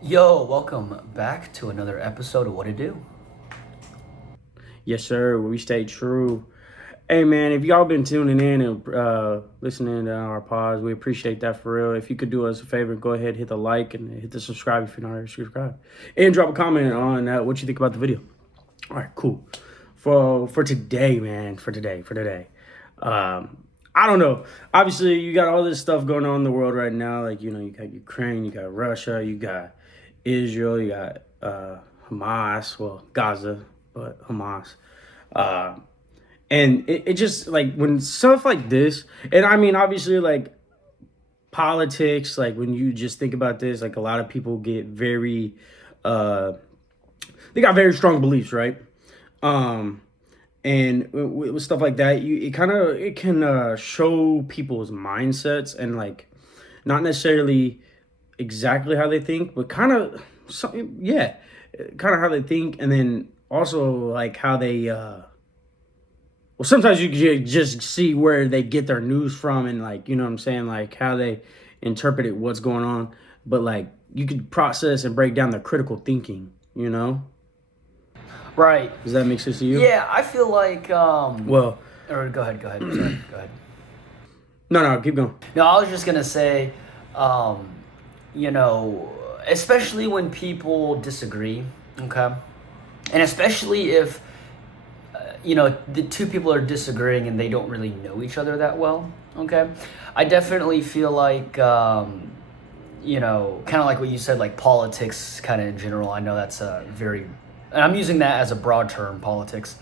Yo, welcome back to another episode of What to Do. Yes, sir. We stay true. Hey, man, if y'all been tuning in and listening to our pods, we appreciate that for real. If you could do us a favor, go ahead, hit the like and hit the subscribe if you're not already subscribed, and drop a comment on what you think about the video. All right, cool. For today, man, for today. I don't know. Obviously, you got all this stuff going on in the world right now. Like, you got Ukraine, you got Russia, you got Israel, you got Hamas, well, Gaza, but Hamas. Uh, and it just like when stuff like this, and I mean, obviously, like politics, like when you just think about this, like a lot of people get very, uh, they got very strong beliefs, right? Um, and with stuff like that, it can show people's mindsets and like not necessarily exactly how they think, but kind of something, yeah, kind of how they think, and then also like how they well, sometimes you can just see where they get their news from, and like, you know what I'm saying, like how they interpret what's going on, but like you could process and break down their critical thinking, you know. Right. Does that make sense to you? Yeah, I feel like Well, or go ahead. Sorry, go ahead. no, keep going. No, I was just gonna say, um, you know, especially when people disagree, okay? And especially if the two people are disagreeing and they don't really know each other that well, okay? I definitely feel like kind of like what you said, like politics, kind of in general. I know that's a very, and I'm using that as a broad term, politics.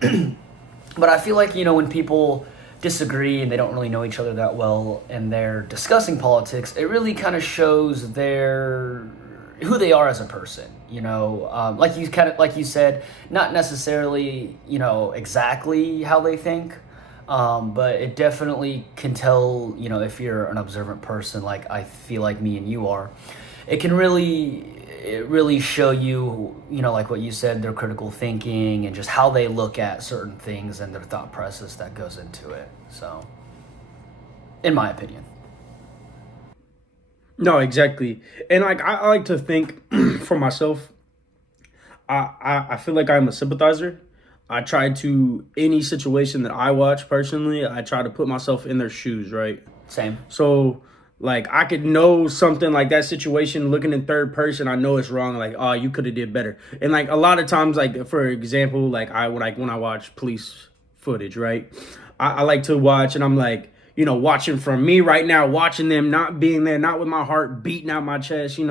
But I feel like, when people disagree and they don't really know each other that well and they're discussing politics, it really kind of shows who they are as a person. Like you said, not necessarily, exactly how they think. But it definitely can tell, if you're an observant person, like I feel like me and you are, it really show you, like what you said, their critical thinking and just how they look at certain things and their thought process that goes into it. So, in my opinion. No, exactly. And like I like to think for myself, I feel like I'm a sympathizer. I try to any situation that I watch personally, I try to put myself in their shoes, right? Same. So like I could know something like that situation looking in third person, I know it's wrong, like, oh, you could have did better. And like a lot of times, like for example, like when I watch police footage, right? I like to watch and I'm like, watching from me right now, watching them not being there, not with my heart beating out my chest, in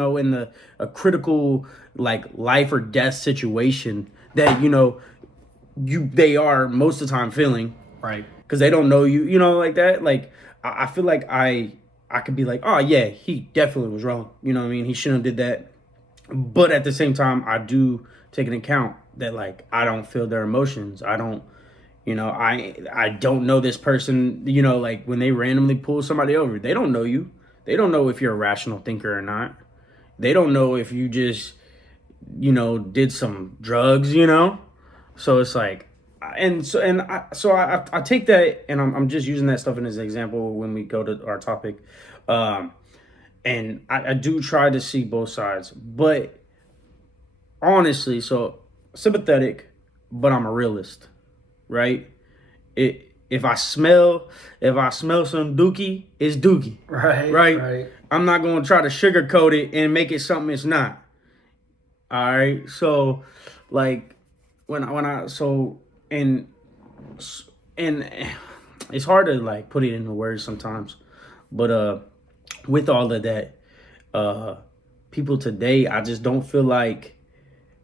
a critical like life or death situation that, they are most of the time feeling Right. because they don't know you, like that. Like I feel like I could be like, oh yeah, he definitely was wrong. You know what I mean? He shouldn't have did that. But at the same time, I do take an account that like I don't feel their emotions. I don't, I don't know this person. Like when they randomly pull somebody over, they don't know you. They don't know if you're a rational thinker or not. They don't know if you just, did some drugs. So it's like, I take that and I'm just using that stuff as an example when we go to our topic, um, and I do try to see both sides, but honestly, so sympathetic, but I'm a realist, right? If I smell some dookie, it's dookie, Right. right? Right. I'm not gonna try to sugarcoat it and make it something it's not. All right, so like when I so and it's hard to like put it into words sometimes, but with all of that, uh people today, I just don't feel like,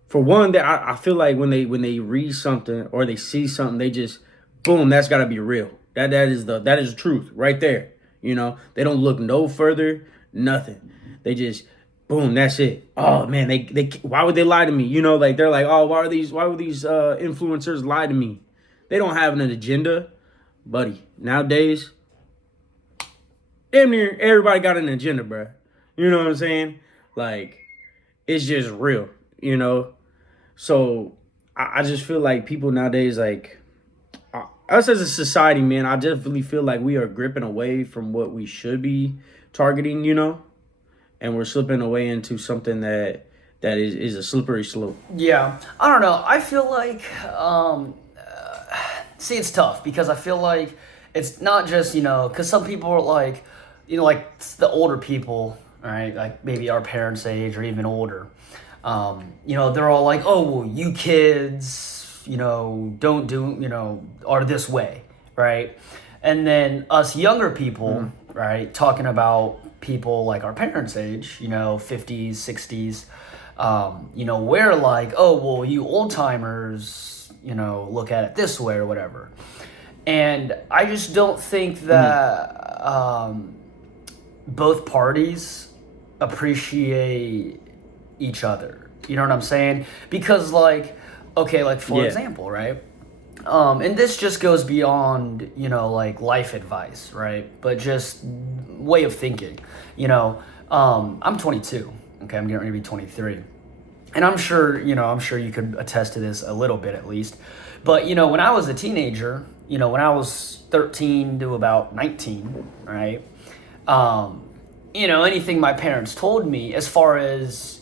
for one, that I feel like when they read something or they see something, they just boom, that's got to be real. That is the truth right there. They don't look no further, nothing. They just boom, that's it. Oh man, they why would they lie to me? Like they're like, oh, why would these influencers lie to me? They don't have an agenda, buddy. Nowadays, damn near everybody got an agenda, bro. You know what I'm saying? Like it's just real, you know. So I just feel like people nowadays, like us as a society, man, I definitely feel like we are gripping away from what we should be targeting, and we're slipping away into something that is a slippery slope. Yeah, I don't know. I feel like, see, it's tough because I feel like it's not just, because some people are like, like the older people, right? Like maybe our parents' age or even older. They're all like, oh, well, you kids, don't do, are this way, right? And then us younger people, right, talking about people like our parents' age, 50s, 60s, we're like, oh, well, you old timers, look at it this way or whatever. And I just don't think that both parties appreciate each other. You know what I'm saying? Because, like, okay, like, for example, right? And this just goes beyond, like life advice, right? But just way of thinking, I'm 22. Okay, I'm getting ready to be 23. And I'm sure you could attest to this a little bit at least. But, when I was a teenager, when I was 13 to about 19, right? Anything my parents told me as far as,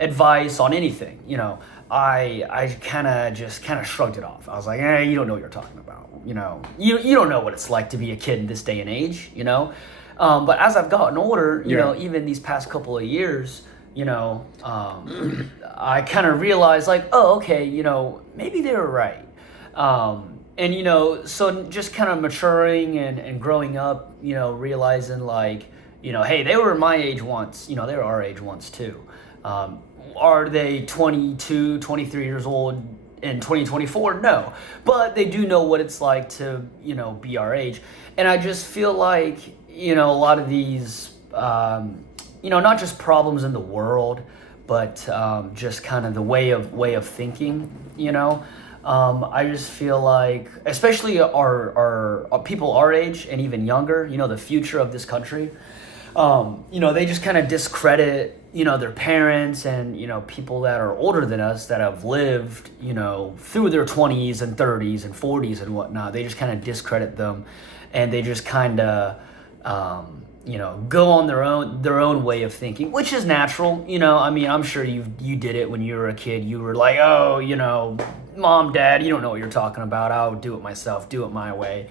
advice on anything, I kind of shrugged it off. I was like, you don't know what you're talking about. You don't know what it's like to be a kid in this day and age, But as I've gotten older, even these past couple of years, I kind of realized like, oh, okay, maybe they were right. So just kind of maturing and growing up, realizing like, hey, they were my age once, they were our age once too. Are they 22, 23 years old in 2024? No. But they do know what it's like to, be our age. And I just feel like, a lot of these, not just problems in the world, but just kind of the way of thinking, I just feel like, especially our people our age and even younger, the future of this country, they just kind of discredit, their parents and, people that are older than us that have lived, through their 20s and 30s and 40s and whatnot. They just kind of discredit them, and they just kind of, go on their own way of thinking, which is natural. I'm sure you did it when you were a kid. You were like, oh, mom, dad, you don't know what you're talking about. I'll do it myself, do it my way.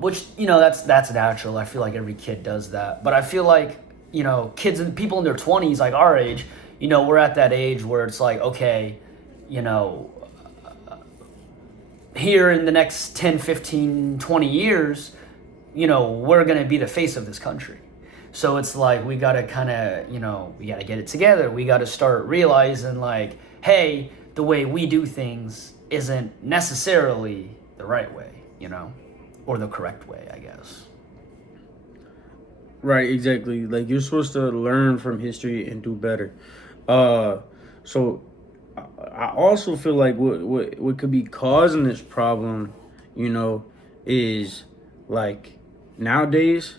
Which, that's natural. I feel like every kid does that. But I feel like, kids and people in their 20s, like our age, we're at that age where it's like, okay, here in the next 10, 15, 20 years, we're going to be the face of this country. So it's like, we got to kind of, we got to get it together. We got to start realizing like, hey, the way we do things isn't necessarily the right way, or the correct way, I guess. Right, exactly. Like, you're supposed to learn from history and do better. So I also feel like what could be causing this problem, is like nowadays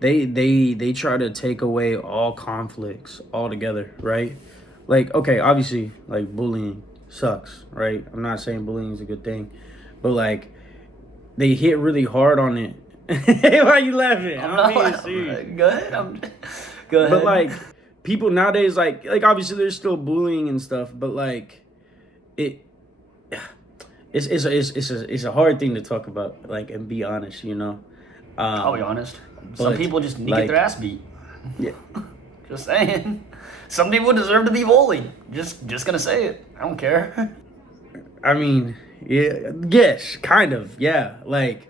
they try to take away all conflicts altogether, right? Like, okay, obviously, like, bullying sucks, right? I'm not saying bullying is a good thing, but like, they hit really hard on it. Why are you laughing? I'm being serious. Go ahead. Go ahead. But like, people nowadays, like obviously there's still bullying and stuff, but like, it's a hard thing to talk about, like, and be honest, I'll be honest. Some people just need to get their ass beat. Yeah. Just saying. Some people deserve to be bullied. Just gonna say it. I don't care. I mean, yeah, yes, kind of, yeah. Like,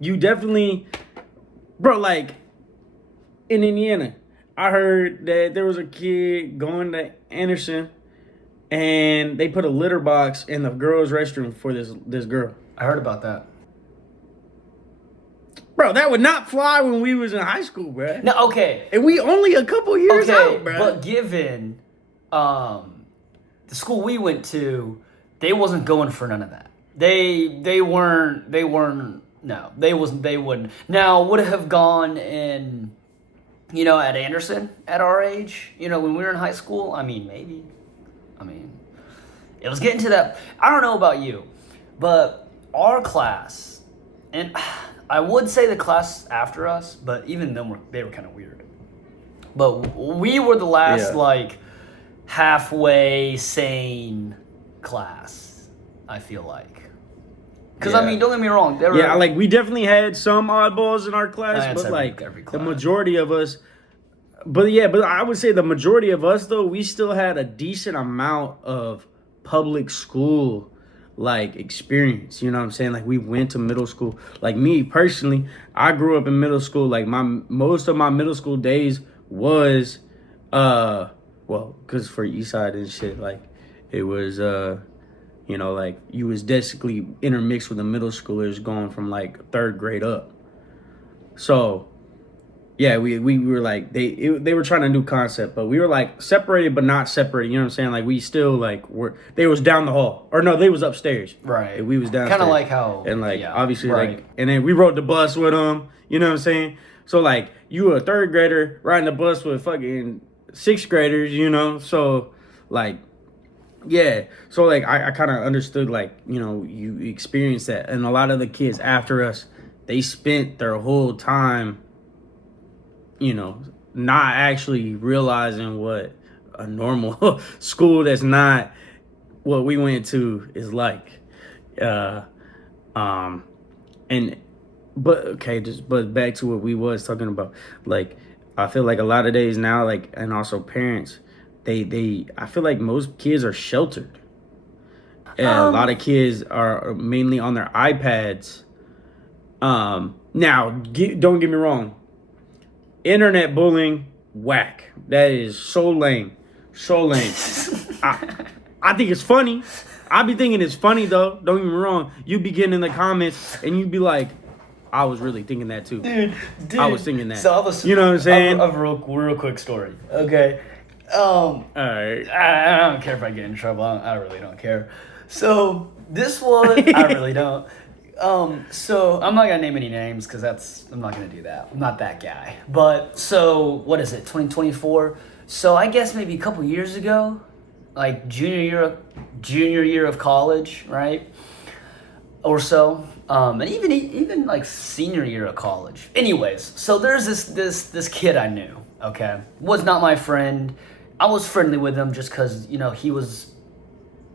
you definitely, bro, like, in Indiana, I heard that there was a kid going to Anderson, and they put a litter box in the girls' restroom for this girl. I heard about that. Bro, that would not fly when we was in high school, bro. No, okay. And we only a couple years out, bro. But given the school we went to, they wasn't going for none of that. They weren't. No, they wouldn't. Now, would it have gone in, at Anderson at our age, when we were in high school? I mean, maybe. It was getting to that. I don't know about you, but our class, and I would say the class after us, but even them, they were kind of weird. But we were the last Yeah. like halfway sane class, I feel like. Because, I Yeah. mean, don't get me wrong. There Yeah, were, like we definitely had some oddballs in our class, That's but every the class. majority of us. But I would say the majority of us though, we still had a decent amount of public school like experience. You know what I'm saying? Like we went to middle school. Like me personally, I grew up in middle school. Like my most of my middle school days was well, cause for East Side and shit, like it was you know, like you was basically intermixed with the middle schoolers going from like third grade up. So yeah, we were like they were trying a new concept, but we were like separated but not separated. You know what I'm saying? Like we still like were they was down the hall or no, they was upstairs. Right. And we was downstairs. Kind of like how. And like yeah, obviously right. like and then we rode the bus with them. You know what I'm saying? So like you were a third grader riding the bus with fucking sixth graders. You know, so like. Yeah, so like I kind of understood like you know you experienced that, and a lot of the kids after us, they spent their whole time, you know, not actually realizing what a normal school that's not what we went to is like, uh, and but okay, just but back to what we was talking about, like I feel like a lot of days now, like and also parents. They I feel like most kids are sheltered. And a lot of kids are mainly on their iPads. Now, don't get me wrong. Internet bullying, whack. That is so lame. So lame. I think it's funny. I be thinking it's funny, though. Don't get me wrong. You be getting in the comments, and you be like, I was really thinking that, too. Dude. I was thinking that. So I was, you know what I'm saying? I have a real quick story. Okay. All right. I don't care if I get in trouble. I really don't care. So this one, I really don't. So I'm not gonna name any names because I'm not gonna do that. I'm not that guy. But so what is it? 2024. So I guess maybe a couple years ago, like junior year of college, right? Or so. And even like senior year of college. Anyways, so there's this kid I knew. Okay, was not my friend. I was friendly with him just because, you know, he was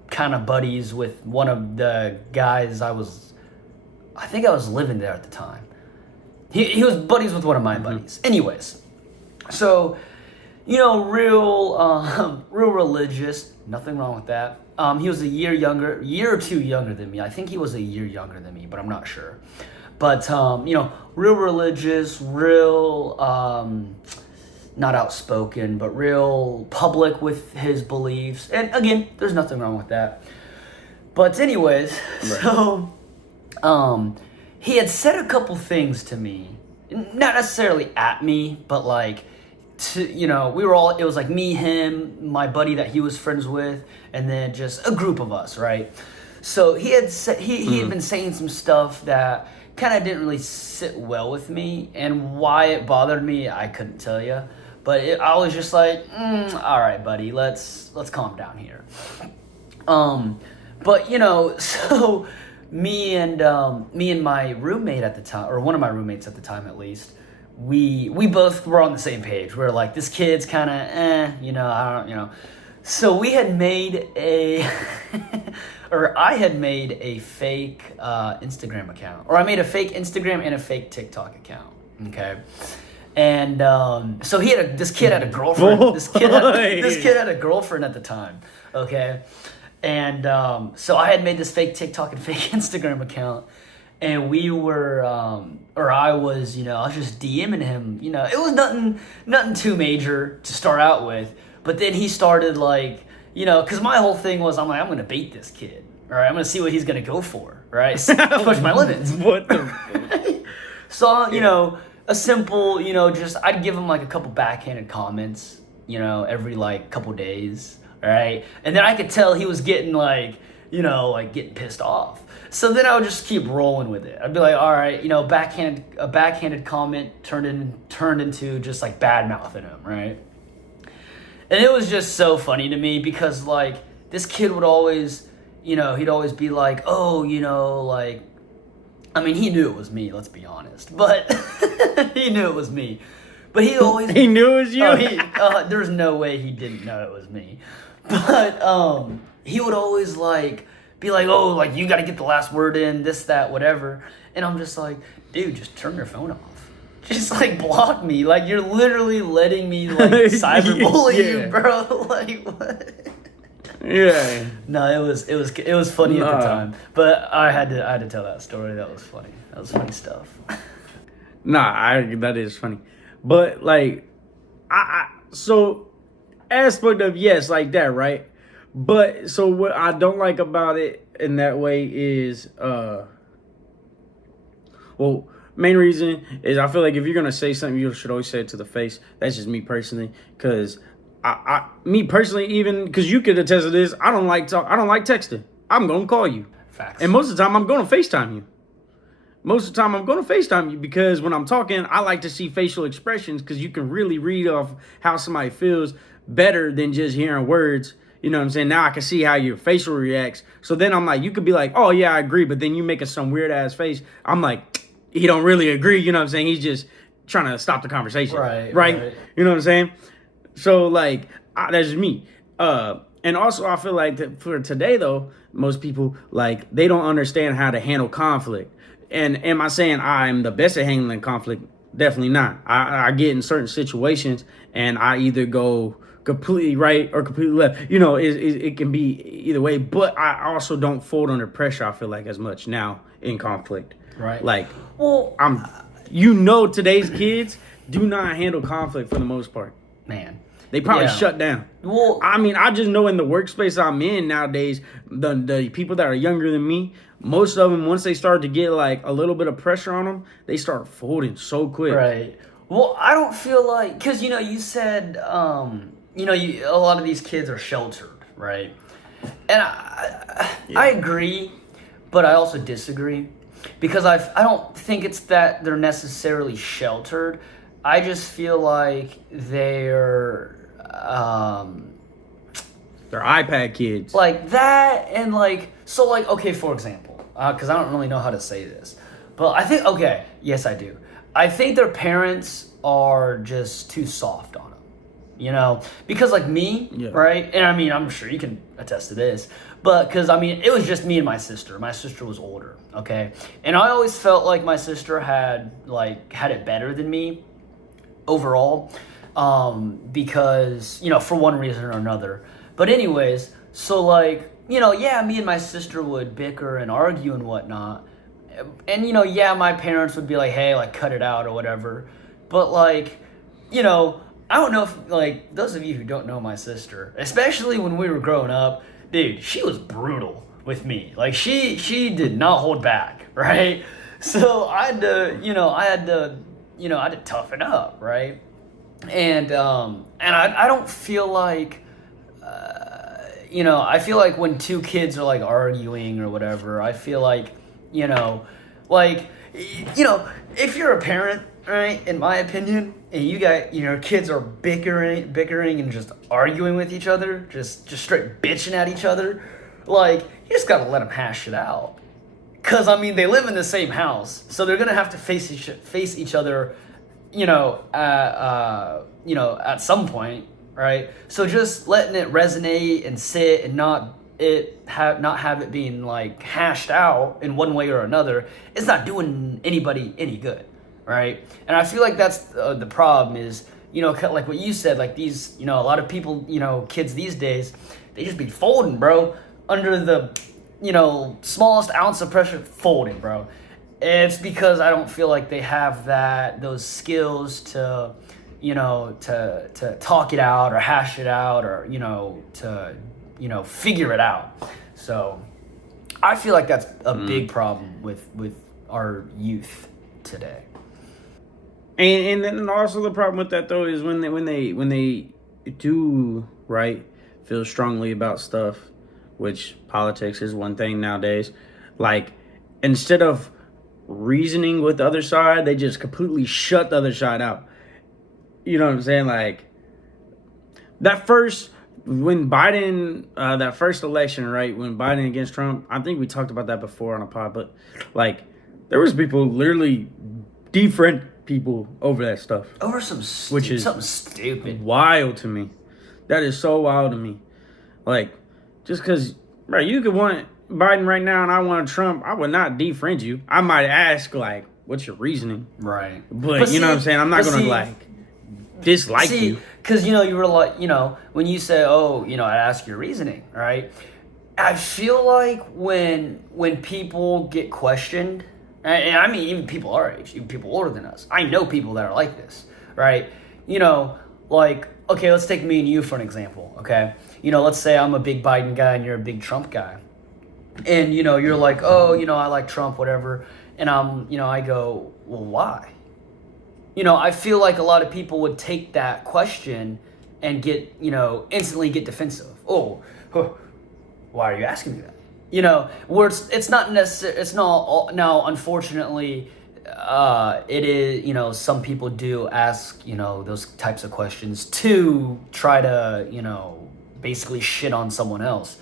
kind of buddies with one of the guys I think I was living there at the time. He was buddies with one of my buddies. Anyways, so, you know, real religious, nothing wrong with that. He was a year or two younger than me. I think he was a year younger than me, but I'm not sure. But, you know, real religious, not outspoken, but real public with his beliefs. And again, there's nothing wrong with that. But anyways, right. So he had said a couple things to me. Not necessarily at me, but like you know, it was like me, him, my buddy that he was friends with, and then just a group of us, right? So he had he had been saying some stuff that kind of didn't really sit well with me, and why it bothered me, I couldn't tell you. But I was just like, all right, buddy, let's calm down here. But you know, so me and my roommate at the time, or one of my roommates at the time at least, we both were on the same page. We were like, this kid's kind of, you know, I don't, you know. So we had made I had made a fake Instagram account, or I made a fake Instagram and a fake TikTok account. Okay. And so this kid had a girlfriend. This kid had a girlfriend at the time. Okay, and so I had made this fake TikTok and fake Instagram account, and we were, or I was, you know, I was just DMing him. You know, it was nothing too major to start out with, but then he started like, you know, because my whole thing was, I'm like, I'm gonna bait this kid. All right, I'm gonna see what he's gonna go for. Right, push my limits. What the? So you know. A simple, you know, just I'd give him like a couple backhanded comments, you know, every like couple days, right? And then I could tell he was getting like, you know, like getting pissed off. So then I would just keep rolling with it. I'd be like, all right, you know, a backhanded comment turned into just like bad mouthing him, right? And it was just so funny to me because like this kid would always, you know, he'd always be like, oh, you know, like. I mean, he knew it was me, let's be honest. But he knew it was me. But he always He knew it was you. There's no way he didn't know it was me. But he would always like be like, oh, like you got to get the last word in, this, that, whatever. And I'm just like, dude, just turn your phone off. Just like block me. Like you're literally letting me like cyberbully you, bro. Like what? Yeah. No, it was funny at the time. But I had to tell that story. That was funny. That was funny stuff. That is funny. But like so aspect of yes, like that, right? But so what I don't like about it in that way is main reason is I feel like if you're gonna say something, you should always say it to the face. That's just me personally, because me personally, even because you could attest to this, I don't like texting. I'm gonna call you. Facts. And most of the time, I'm gonna FaceTime you. Most of the time, I'm gonna FaceTime you because when I'm talking, I like to see facial expressions because you can really read off how somebody feels better than just hearing words. You know what I'm saying? Now I can see how your facial reacts. So then I'm like, you could be like, oh yeah, I agree, but then you make some weird ass face. I'm like, he don't really agree. You know what I'm saying? He's just trying to stop the conversation. Right. You know what I'm saying? So like, that's just me. And also I feel like that for today though, most people like they don't understand how to handle conflict. And am I saying I'm the best at handling conflict? Definitely not. I get in certain situations and I either go completely right or completely left. You know, it can be either way. But I also don't fold under pressure, I feel like, as much now in conflict. Right. Like, well, today's kids do not handle conflict for the most part. Man. They probably shut down. Well, I mean, I just know in the workspace I'm in nowadays, the people that are younger than me, most of them, once they start to get like a little bit of pressure on them, they start folding so quick. Right. Well, I don't feel like, because, you said, a lot of these kids are sheltered, right? And I agree, but I also disagree. Because I don't think it's that they're necessarily sheltered. I just feel like they're iPad kids. Like that, and like, so like, okay, for example, because I don't really know how to say this. But I think, okay, yes, I do. I think their parents are just too soft on them, Because like me, right? And I mean, I'm sure you can attest to this. But because, I mean, it was just me and my sister. My sister was older, okay? And I always felt like my sister had it better than me overall, because, for one reason or another. But anyways, so like, me and my sister would bicker and argue and whatnot. And, my parents would be like, hey, like, cut it out or whatever. But like, I don't know if, like, those of you who don't know my sister, especially when we were growing up, dude, she was brutal with me. Like, she did not hold back, right? So I had to toughen up, right? And I don't feel like, I feel like when two kids are like arguing or whatever, I feel like, if you're a parent, right, in my opinion, and you got, kids are bickering and just arguing with each other, just straight bitching at each other, like, you just gotta let them hash it out. Because, I mean, they live in the same house, so they're gonna have to face each other, at some point, right? So just letting it resonate and sit and not have it being like hashed out in one way or another, it's not doing anybody any good, right? And I feel like that's the problem is, like what you said, like these, a lot of people, kids these days, they just be folding, bro, under the, smallest ounce of pressure, folding, bro. It's because I don't feel like they have those skills to, to talk it out or hash it out or, to, figure it out. So I feel like that's a big problem with our youth today. And then also the problem with that though is when they do, right, feel strongly about stuff, which politics is one thing nowadays, like instead of reasoning with the other side, they just completely shut the other side out. You know what I'm saying? Like that first election, right, when Biden against Trump, I think we talked about that before on a pod, but like there was people literally people over that stuff. Over Which is something stupid. Wild to me. That is so wild to me. Like, just because, bro, you could want Biden right now and I want Trump, I would not defriend you. I might ask, like, what's your reasoning? Right. But you know what I'm saying? I'm not going to, like, dislike you. Because, you know, you were like, you know, when you say, oh, you know, I ask your reasoning, right? I feel like when people get questioned, and I mean, even people our age, even people older than us, I know people that are like this, right? You know, like, okay, let's take me and you for an example, okay? You know, let's say I'm a big Biden guy and you're a big Trump guy. And, you know, you're like, oh, you know, I like Trump, whatever. And I go, well, why? You know, I feel like a lot of people would take that question and get, you know, instantly get defensive. Oh, why are you asking me that? You know, where it's not necessary. It's not now. Unfortunately, it is. You know, some people do ask, you know, those types of questions to try to, you know, basically shit on someone else.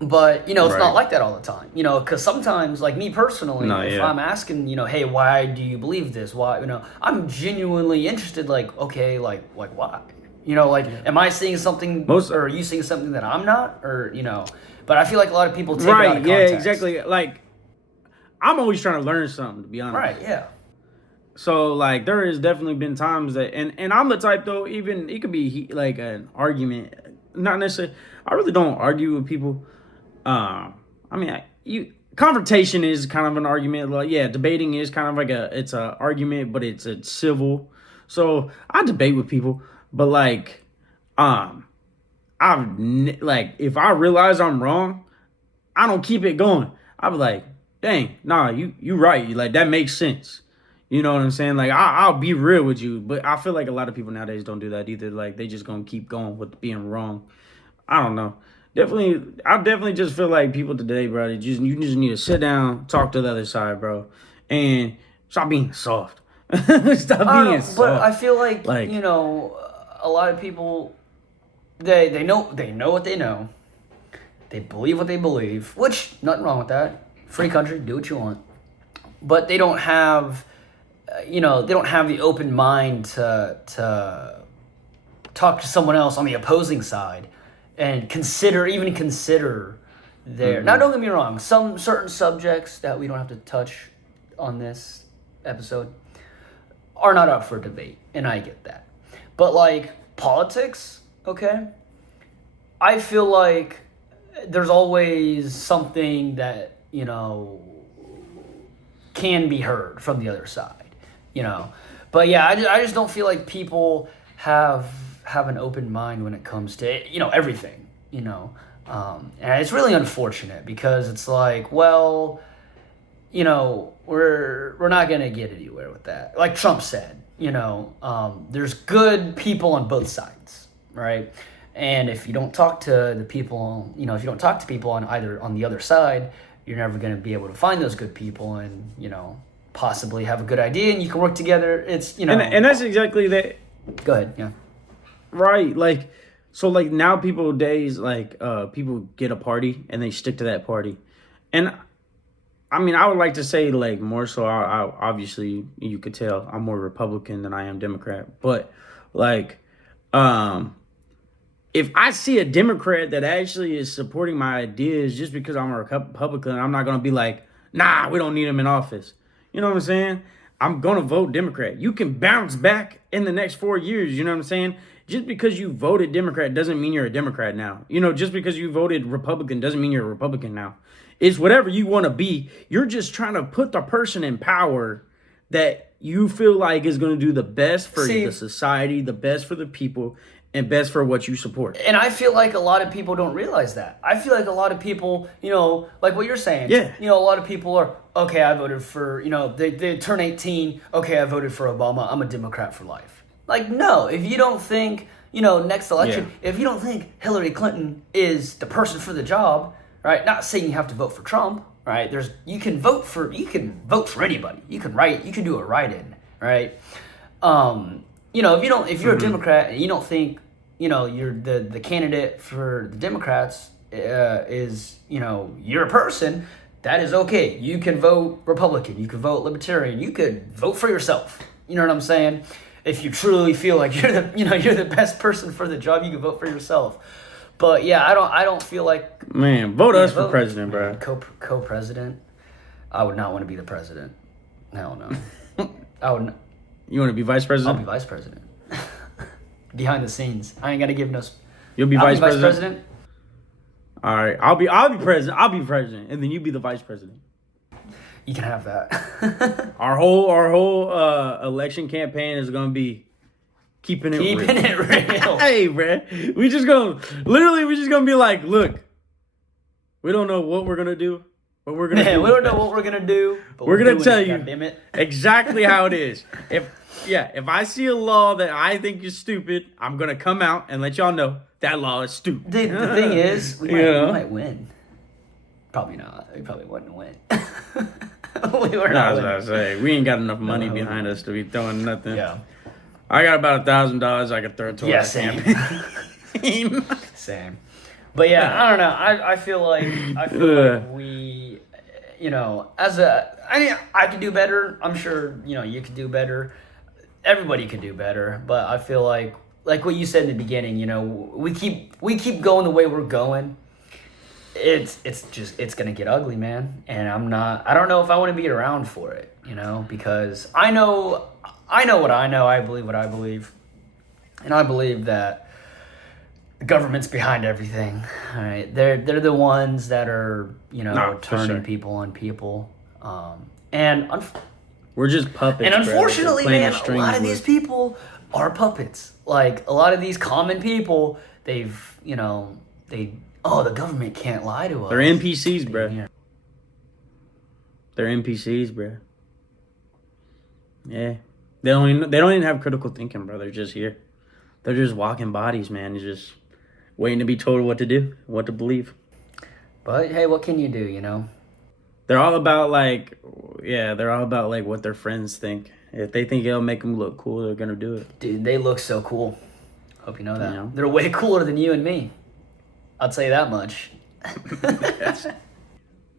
But, you know, it's not like that all the time, you know, because sometimes, like me personally, if I'm asking, you know, hey, why do you believe this? Why, you know, I'm genuinely interested, like, okay, like why? You know, like, am I seeing something, or are you seeing something that I'm not? Or, you know, but I feel like a lot of people take it out of context. Yeah, exactly. Like, I'm always trying to learn something, to be honest. Right, yeah. So, like, there has definitely been times that, and I'm the type, though, even, it could be, like, an argument. Not necessarily, I really don't argue with people. I mean, confrontation is kind of an argument. Like, yeah, debating is kind of like it's a argument, but it's a civil. So I debate with people, but like, if I realize I'm wrong, I don't keep it going. I'll be like, dang, nah, you right. Like, that makes sense. You know what I'm saying? Like, I'll be real with you, but I feel like a lot of people nowadays don't do that either. Like, they just gonna keep going with being wrong. I don't know. I definitely just feel like people today, bro, you just need to sit down, talk to the other side, bro, and stop being soft. Stop being soft. But I feel like you know, a lot of people, they know what they know, they believe what they believe, which nothing wrong with that. Free country, do what you want, but they don't have, you know, they don't have the open mind to talk to someone else on the opposing side. And consider their... Now, don't get me wrong. Some certain subjects that we don't have to touch on this episode are not up for debate, and I get that. But, like, politics, okay? I feel like there's always something that, you know, can be heard from the other side, you know? But, yeah, I just don't feel like people have an open mind when it comes to, you know, everything, you know, and it's really unfortunate because it's like, well, you know, we're not gonna get anywhere with that. Like Trump said, you know, there's good people on both sides, right? And if you don't talk to the people, you know, if you don't talk to people on the other side, you're never gonna be able to find those good people and, you know, possibly have a good idea and you can work together. It's, you know, and that's exactly that. Go ahead, yeah. Right, like, so, like, now people get a party and they stick to that party. And, I mean, I would like to say, like, more so, I obviously, you could tell I'm more Republican than I am Democrat. But, like, if I see a Democrat that actually is supporting my ideas just because I'm a Republican, I'm not going to be like, nah, we don't need him in office. You know what I'm saying? I'm going to vote Democrat. You can bounce back in the next 4 years, you know what I'm saying? Just because you voted Democrat doesn't mean you're a Democrat now. You know, just because you voted Republican doesn't mean you're a Republican now. It's whatever you want to be. You're just trying to put the person in power that you feel like is going to do the best for the society, the best for the people, and best for what you support. And I feel like a lot of people don't realize that. I feel like a lot of people, you know, like what you're saying. Yeah. You know, a lot of people are, okay, I voted for, you know, they turn 18. Okay, I voted for Obama. I'm a Democrat for life. Like, no, if you don't think, you know, next election, if you don't think Hillary Clinton is the person for the job, right? Not saying you have to vote for Trump, right? You can vote for anybody. You can do a write-in, right? You know, if you're a Democrat and you don't think, you know, you're the candidate for the Democrats is, you know, you're a person, that is okay. You can vote Republican. You can vote Libertarian. You could vote for yourself. You know what I'm saying? If you truly feel like you're the best person for the job, you can vote for yourself. But yeah, I don't feel like, man, vote us for president, bro. Co-president. I would not want to be the president. Hell no. I would. You want to be vice president? I'll be vice president. Behind the scenes, I ain't gotta give no. You'll be I'll vice be vice president? president. All right, I'll be president. I'll be president, and then you be the vice president. You can have that. Our whole election campaign is gonna be keeping it real. Hey, bruh, we just gonna be like, look, we don't know what we're gonna do, but we're gonna. We don't know what we're gonna do, but we're gonna tell you goddammit. Exactly how it is. If I see a law that I think is stupid, I'm gonna come out and let y'all know that law is stupid. The thing is, we might win. Probably not. We probably wouldn't win. We ain't got enough money behind us to be throwing nothing. Yeah. I got about $1,000 I could throw towards the campaign. Same. But yeah, I don't know. I feel like we, I could do better. I'm sure, you could do better. Everybody could do better. But I feel like what you said in the beginning, we keep going the way we're going. It's gonna get ugly, man. And I don't know if I want to be around for it, because I know what I know. I believe what I believe, and I believe that the government's behind everything. All right, they're the ones that are turning people on people, and we're just puppets. And unfortunately, man, a lot of with these people are puppets. Like a lot of these common people, the government can't lie to us. They're NPCs, bro. They're NPCs, bro. Yeah. They don't even have critical thinking, bro. They're just here. They're just walking bodies, man. They're just waiting to be told what to do, what to believe. But hey, what can you do, They're all about what their friends think. If they think it'll make them look cool, they're gonna do it. Dude, they look so cool. Hope you know that. They're way cooler than you and me. I'll tell you that much.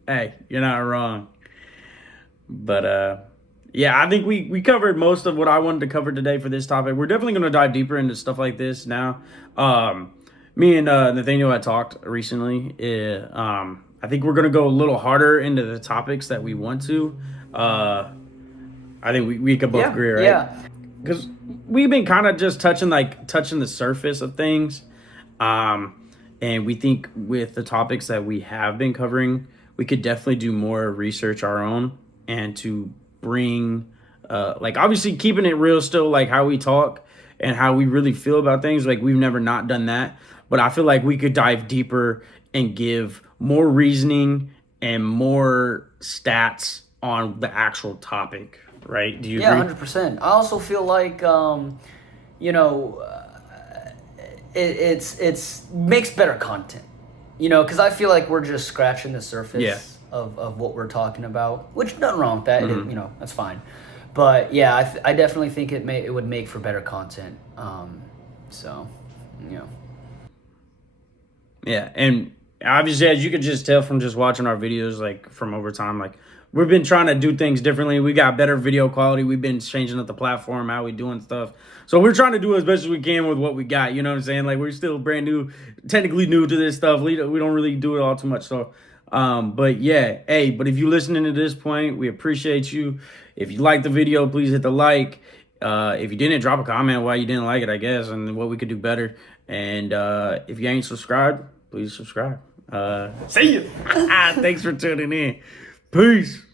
Hey, you're not wrong. But I think we covered most of what I wanted to cover today for this topic. We're definitely going to dive deeper into stuff like this now. Me and Nathaniel had talked recently. I think we're going to go a little harder into the topics that we want to. I think we could both agree, right? Yeah. Because we've been kind of just touching the surface of things. And we think with the topics that we have been covering, we could definitely do more research our own and to bring, obviously keeping it real still, like how we talk and how we really feel about things. Like we've never not done that. But I feel like we could dive deeper and give more reasoning and more stats on the actual topic, right? Do you agree? 100%. I also feel like, it's makes better content, because I feel like we're just scratching the surface of what we're talking about, which nothing wrong with that. Mm-hmm. That's fine. But yeah, I definitely think it would make for better content. Yeah, and obviously, as you could just tell from just watching our videos, like from over time, like we've been trying to do things differently. We got better video quality. We've been changing up the platform, how we doing stuff. So we're trying to do as best as we can with what we got. You know what I'm saying? Like we're still brand new, technically new to this stuff. We don't really do it all too much. So, but yeah, hey, but if you're listening to this point, we appreciate you. If you like the video, please hit the like. If you didn't, drop a comment why you didn't like it, I guess, and what we could do better. And if you ain't subscribed, please subscribe. See you. Thanks for tuning in. Peace.